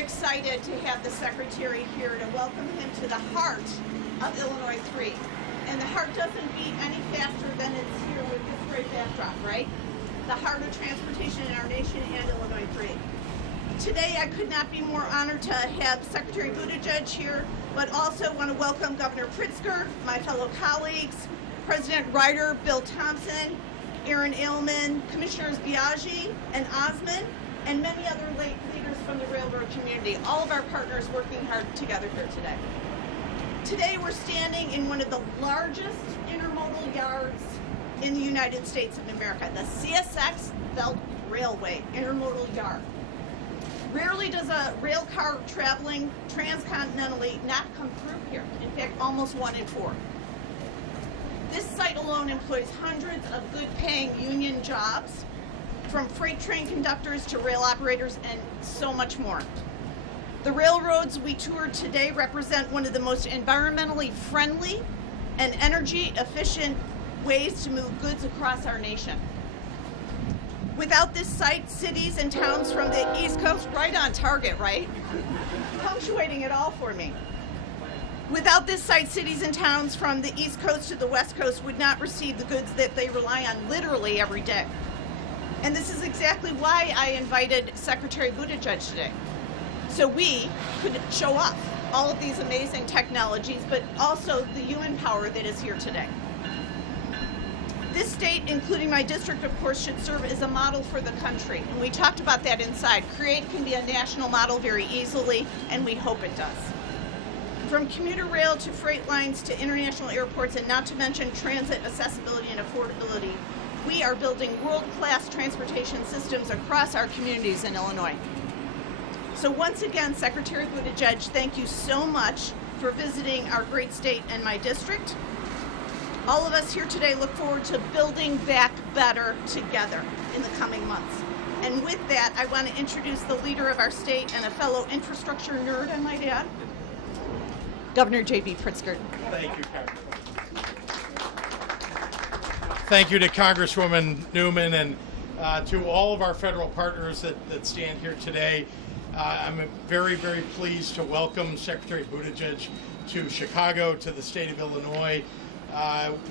excited to have the Secretary here to welcome him to the heart of Illinois 3. And the heart doesn't beat any faster than it's here with this great backdrop, right? The heart of transportation in our nation and Illinois 3. Today I could not be more honored to have Secretary Buttigieg here, but also want to welcome Governor Pritzker, my fellow colleagues, President Ryder, Bill Thompson, Aaron Edelman, Commissioners Biaggi and Osmond, and many other leaders from the railroad community, all of our partners working hard together here today. Today we're standing in one of the largest intermodal yards in the United States of America, the CSX Belt Railway Intermodal Yard. Rarely does a rail car traveling transcontinentally not come through here. In fact, almost 1 in 4. This site alone employs hundreds of good-paying union jobs, from freight train conductors to rail operators and so much more. The railroads we toured today represent one of the most environmentally friendly and energy-efficient ways to move goods across our nation. Without this site, cities and towns from the East Coast, right on target, right? Punctuating it all for me. Without this site, cities and towns from the East Coast to the West Coast would not receive the goods that they rely on literally every day. And this is exactly why I invited Secretary Buttigieg today. So we could show off all of these amazing technologies, but also the human power that is here today. This state, including my district, of course, should serve as a model for the country. And we talked about that inside. CREATE can be a national model very easily, and we hope it does. From commuter rail to freight lines to international airports, and not to mention transit accessibility and affordability, we are building world-class transportation systems across our communities in Illinois. So once again, Secretary Buttigieg, thank you so much for visiting our great state and my district. All of us here today look forward to building back better together in the coming months. And with that, I want to introduce the leader of our state and a fellow infrastructure nerd, I might add, Governor J.B. Pritzker. Thank you, Congresswoman. Thank you to Congresswoman Newman and to all of our federal partners that stand here today. I'm very, very pleased to welcome Secretary Buttigieg to Chicago, to the state of Illinois.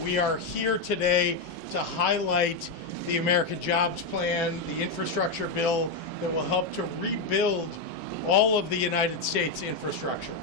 We are here today to highlight the American Jobs Plan, the infrastructure bill that will help to rebuild all of the United States infrastructure.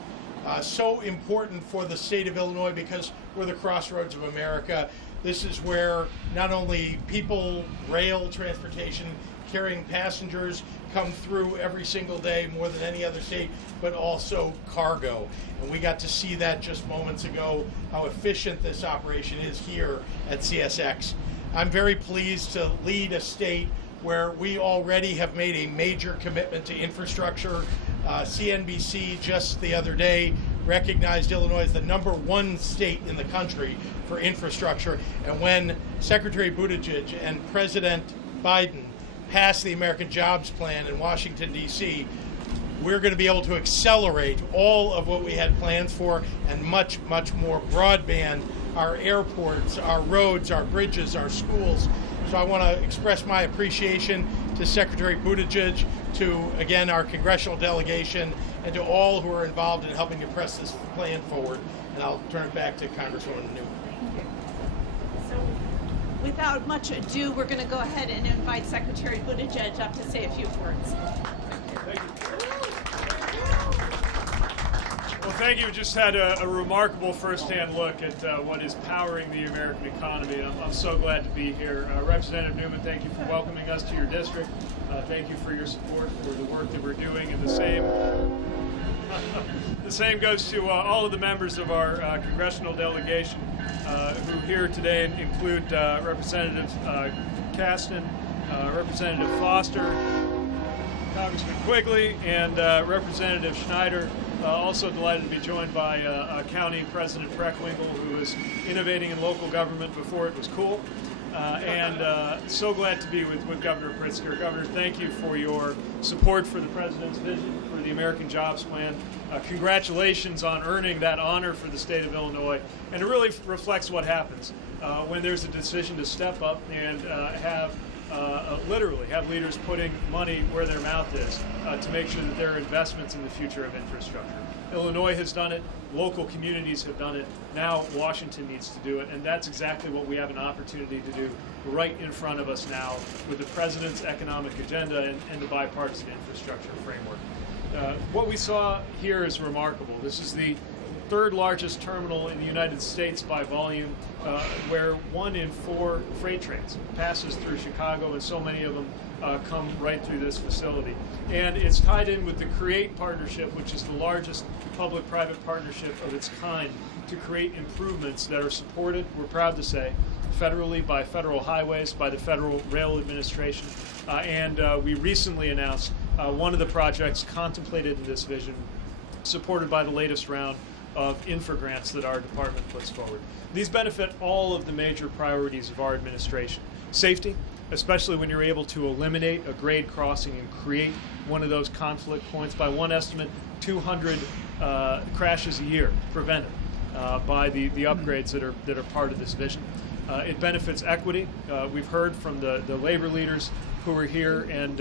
So important for the state of Illinois because we're the crossroads of America. This is where not only people, rail, transportation, carrying passengers come through every single day more than any other state, but also cargo. And we got to see that just moments ago, how efficient this operation is here at CSX. I'm very pleased to lead a state where we already have made a major commitment to infrastructure. CNBC just the other day recognized Illinois as the #1 state in the country for infrastructure. And when Secretary Buttigieg and President Biden passed the American Jobs Plan in Washington, D.C., we're going to be able to accelerate all of what we had plans for and much, much more. Broadband, our airports, our roads, our bridges, our schools. So I want to express my appreciation to Secretary Buttigieg, to, again, our congressional delegation, and to all who are involved in helping to press this plan forward. And I'll turn it back to Congresswoman Newman. So without much ado, we're going to go ahead and invite Secretary Buttigieg up to say a few words. Thank you. Well, thank you. We just had a remarkable firsthand look at what is powering the American economy. And I'm so glad to be here. Representative Newman, thank you for welcoming us to your district. Thank you for your support for the work that we're doing. And the same goes to all of the members of our congressional delegation who here today include Representative Kasten, Representative Foster, Congressman Quigley, and Representative Schneider. Also delighted to be joined by County President Freckwinkle, who is innovating in local government before it was cool. And so glad to be with Governor Pritzker. Governor, thank you for your support for the President's vision for the American Jobs Plan. Congratulations on earning that honor for the state of Illinois. And it really reflects what happens when there's a decision to step up and have literally have leaders putting money where their mouth is to make sure that there are investments in the future of infrastructure. Illinois has done it, local communities have done it, now Washington needs to do it, and that's exactly what we have an opportunity to do right in front of us now with the President's economic agenda and the bipartisan infrastructure framework. What we saw here is remarkable. This is the third largest terminal in the United States by volume, where 1 in 4 freight trains passes through Chicago, and so many of them come right through this facility. And it's tied in with the CREATE partnership, which is the largest public-private partnership of its kind to create improvements that are supported, we're proud to say, federally by Federal Highways, by the Federal Rail Administration, and we recently announced one of the projects contemplated in this vision, supported by the latest round of infra grants that our department puts forward. These benefit all of the major priorities of our administration. Safety, especially when you're able to eliminate a grade crossing and create one of those conflict points. By one estimate, 200 crashes a year prevented by the upgrades that are part of this vision. It benefits equity. We've heard from the labor leaders who are here and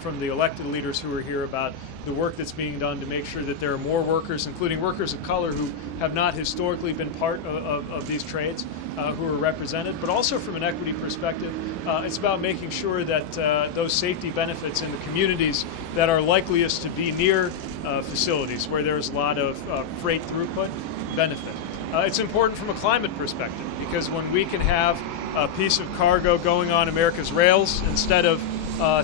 from the elected leaders who are here about the work that's being done to make sure that there are more workers, including workers of color who have not historically been part of these trades, who are represented. But also from an equity perspective, it's about making sure that those safety benefits in the communities that are likeliest to be near facilities where there's a lot of freight throughput benefit. It's important from a climate perspective, because when we can have a piece of cargo going on America's rails instead of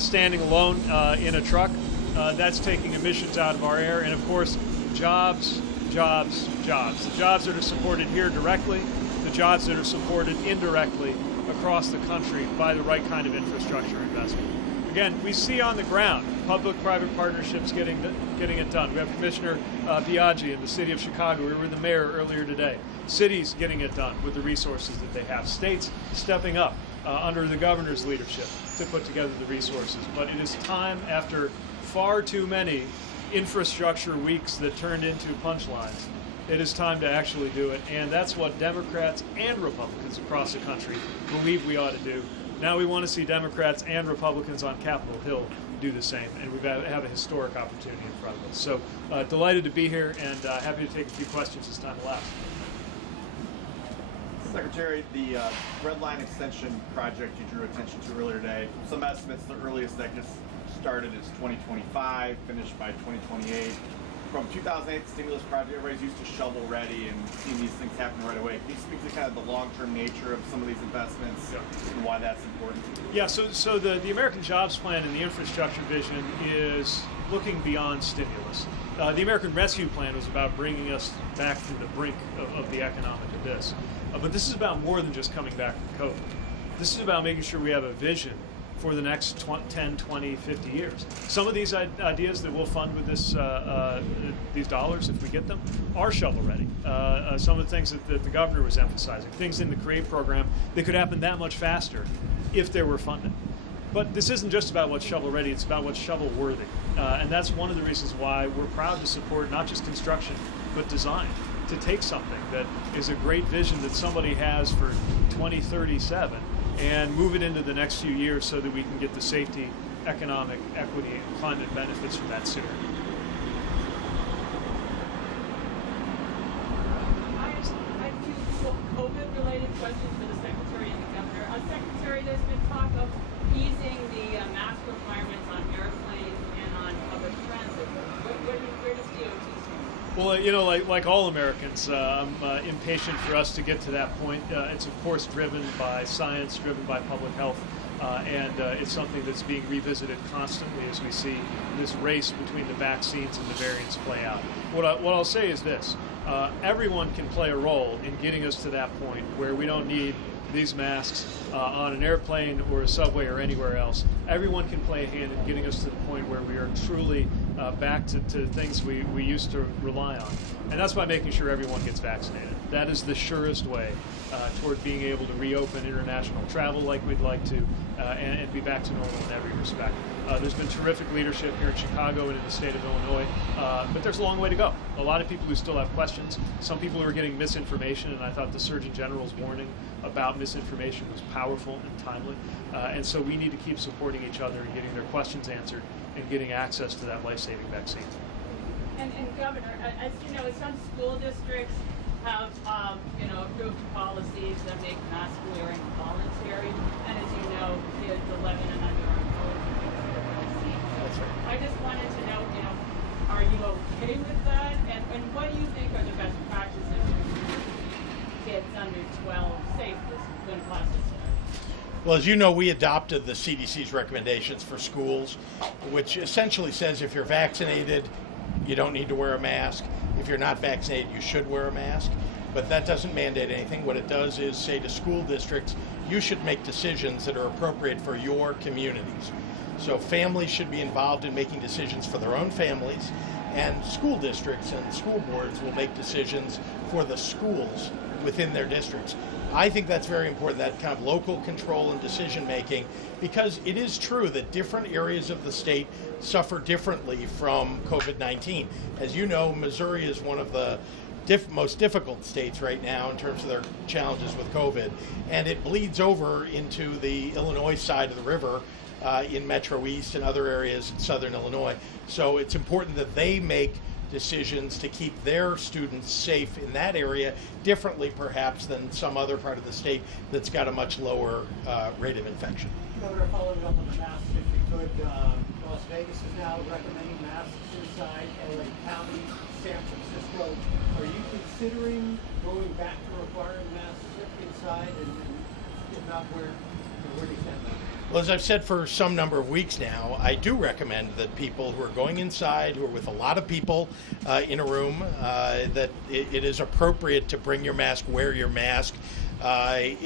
standing alone in a truck, that's taking emissions out of our air. And of course, jobs, jobs, jobs. The jobs that are supported here directly, the jobs that are supported indirectly across the country by the right kind of infrastructure investment. Again, we see on the ground public-private partnerships getting it done. We have Commissioner Buttigieg in the city of Chicago. We were with the mayor earlier today. Cities getting it done with the resources that they have. States stepping up under the governor's leadership to put together the resources. But it is time, after far too many infrastructure weeks that turned into punchlines, it is time to actually do it. And that's what Democrats and Republicans across the country believe we ought to do. Now we want to see Democrats and Republicans on Capitol Hill do the same, and we have a historic opportunity in front of us. So delighted to be here, and happy to take a few questions as time allows. Secretary, the Red Line Extension project you drew attention to earlier today, some estimates the earliest that gets started is 2025, finished by 2028. From 2008, the stimulus project, everybody's used to shovel ready and seeing these things happen right away. Can you speak to kind of the long-term nature of some of these investments and why that's important? Yeah, so the American Jobs Plan and the infrastructure vision is looking beyond stimulus. The American Rescue Plan was about bringing us back from the brink of the economic abyss. But this is about more than just coming back from COVID. This is about making sure we have a vision for the next 10, 20, 50 years. Some of these ideas that we'll fund with these dollars, if we get them, are shovel-ready. Some of the things that the governor was emphasizing, things in the CREATE program that could happen that much faster if they were funded. But this isn't just about what's shovel-ready, it's about what's shovel-worthy. And that's one of the reasons why we're proud to support not just construction, but design. To take something that is a great vision that somebody has for 2037 and move it into the next few years so that we can get the safety, economic, equity, and climate benefits from that sooner. I have two COVID-related questions for the Secretary and the Governor. Secretary, there's been talk of easing the mask requirements on airplanes and on public transit. Where does DOT stand? Well, you know, like all Americans, I'm impatient for us to get to that point. It's, of course, driven by science, driven by public health, and it's something that's being revisited constantly as we see this race between the vaccines and the variants play out. What I'll say is this. Everyone can play a role in getting us to that point where we don't need these masks on an airplane or a subway or anywhere else. Everyone can play a hand in getting us to the point where we are truly back to things we used to rely on. And that's by making sure everyone gets vaccinated. That is the surest way toward being able to reopen international travel like we'd like to and be back to normal in every respect. There's been terrific leadership here in Chicago and in the state of Illinois, but there's a long way to go. A lot of people who still have questions, some people who are getting misinformation, and I thought the Surgeon General's warning about misinformation was powerful and timely, and so we need to keep supporting each other and getting their questions answered and getting access to that life-saving vaccine. And Governor, as you know, some school districts have, approved policies that make mask wearing voluntary, and as you know, kids 11 and under are eligible to get the vaccine. That's right. I just wanted to know, are you okay with that? And what do you think are the best practices for kids under 12 safe when classes start? Well, as you know, we adopted the CDC's recommendations for schools, which essentially says if you're vaccinated, you don't need to wear a mask. If you're not vaccinated, you should wear a mask. But that doesn't mandate anything. What it does is say to school districts, you should make decisions that are appropriate for your communities. So families should be involved in making decisions for their own families, and school districts and school boards will make decisions for the schools within their districts. I think that's very important, that kind of local control and decision making, because it is true that different areas of the state suffer differently from COVID-19. As you know, Missouri is one of the most difficult states right now in terms of their challenges with COVID, and it bleeds over into the Illinois side of the river in Metro East and other areas in southern Illinois. So it's important that they make decisions to keep their students safe in that area, differently perhaps than some other part of the state that's got a much lower rate of infection. Governor, following up on the masks, if you could, Las Vegas is now recommending masks inside, LA County, San Francisco. Are you considering going back to requiring masks inside, and if not, where do you stand on that? Well, as I've said for some number of weeks now, I do recommend that people who are going inside, who are with a lot of people in a room, that it is appropriate to bring your mask, wear your mask.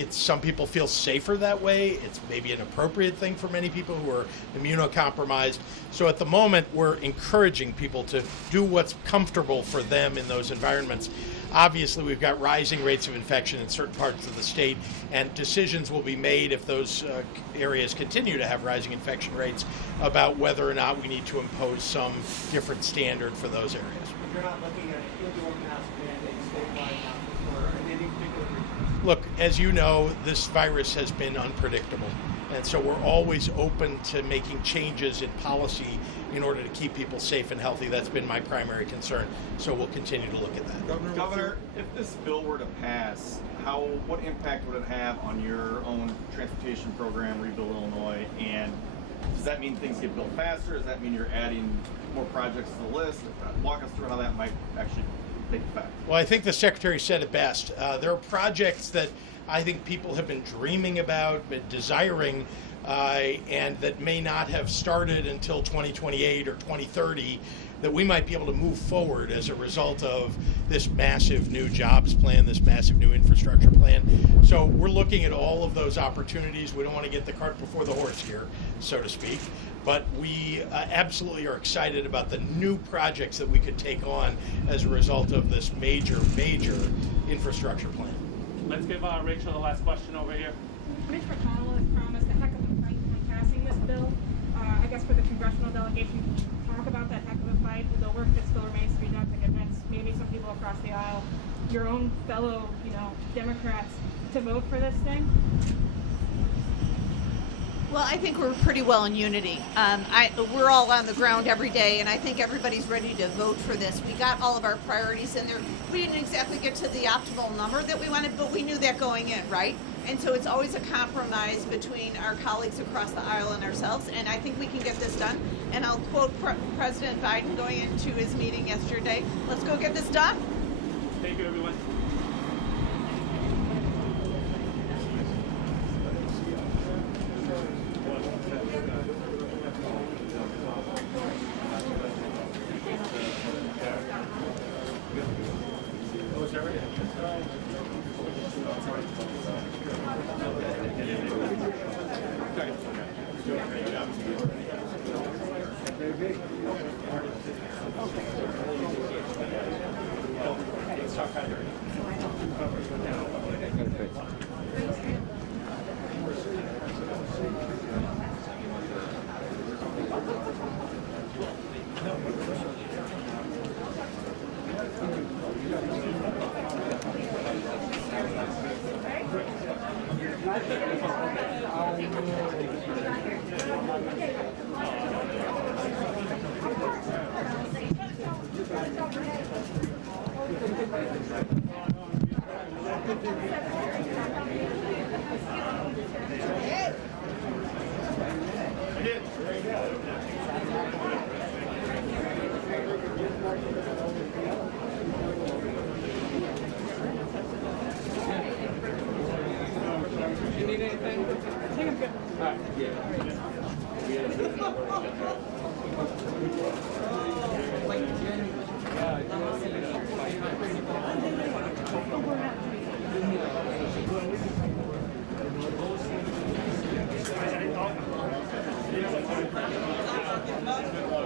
Some people feel safer that way. It's maybe an appropriate thing for many people who are immunocompromised. So at the moment, we're encouraging people to do what's comfortable for them in those environments. Obviously, we've got rising rates of infection in certain parts of the state, and decisions will be made if those areas continue to have rising infection rates about whether or not we need to impose some different standard for those areas. If you're not looking at indoor mask mandates statewide now for any particular reason? Look, as you know, this virus has been unpredictable, and so we're always open to making changes in policy in order to keep people safe and healthy. That's been my primary concern, so we'll continue to look at that. Governor, if this bill were to pass, what impact would it have on your own transportation program, Rebuild Illinois? And does that mean things get built faster? Does that mean you're adding more projects to the list? Walk us through how that might actually take effect. Well, I think the Secretary said it best. There are projects that I think people have been dreaming about, but desiring, and that may not have started until 2028 or 2030, that we might be able to move forward as a result of this massive new jobs plan, this massive new infrastructure plan. So we're looking at all of those opportunities. We don't want to get the cart before the horse here, so to speak, but we absolutely are excited about the new projects that we could take on as a result of this major infrastructure plan. Let's give Rachel the last question over here. Mitch McConnell has promised a heck of a fight on passing this bill. I guess for the congressional delegation, can you talk about that heck of a fight, the work that still remains to be done to convince maybe some people across the aisle, your own fellow, Democrats, to vote for this thing? Well, I think we're pretty well in unity. We're all on the ground every day, and I think everybody's ready to vote for this. We got all of our priorities in there. We didn't exactly get to the optimal number that we wanted, but we knew that going in, right? And so it's always a compromise between our colleagues across the aisle and ourselves, and I think we can get this done. And I'll quote President Biden going into his meeting yesterday, let's go get this done. Thank you, everyone. You need anything? I think I'm good. All right. Oh,